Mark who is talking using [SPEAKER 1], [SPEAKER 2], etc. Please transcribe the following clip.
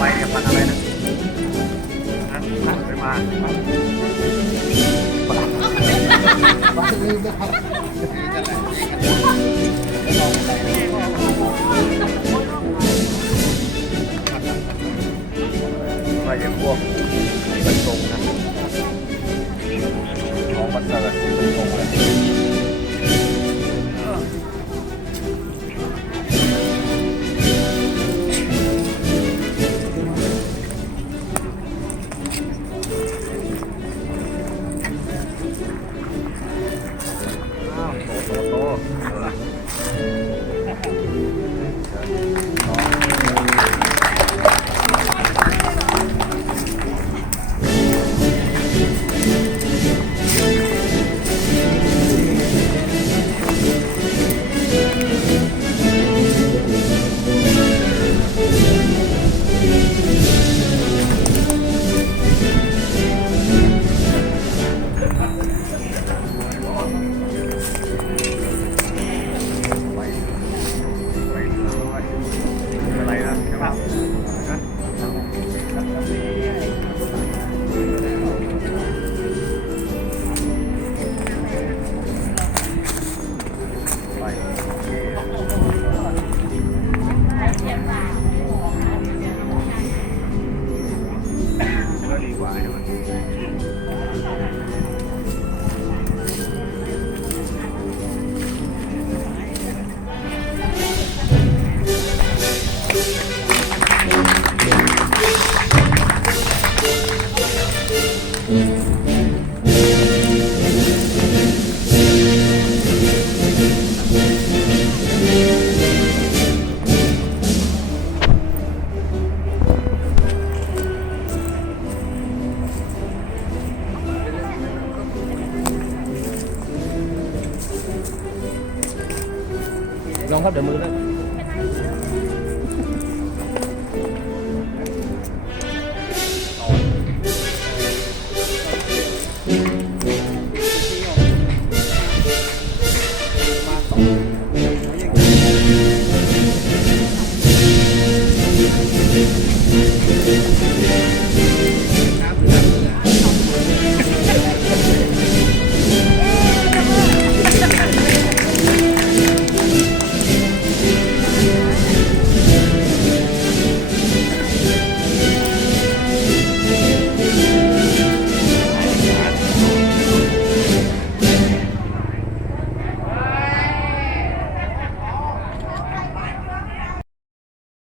[SPEAKER 1] อะไรเนี่ยพันอะไรนะนะไม่มามาอย่างพวกบรรทงนะของบรรทงอะไรบรรทงอะไร ありがといます。Dòng hấp đỡ mưa đấy Thank you.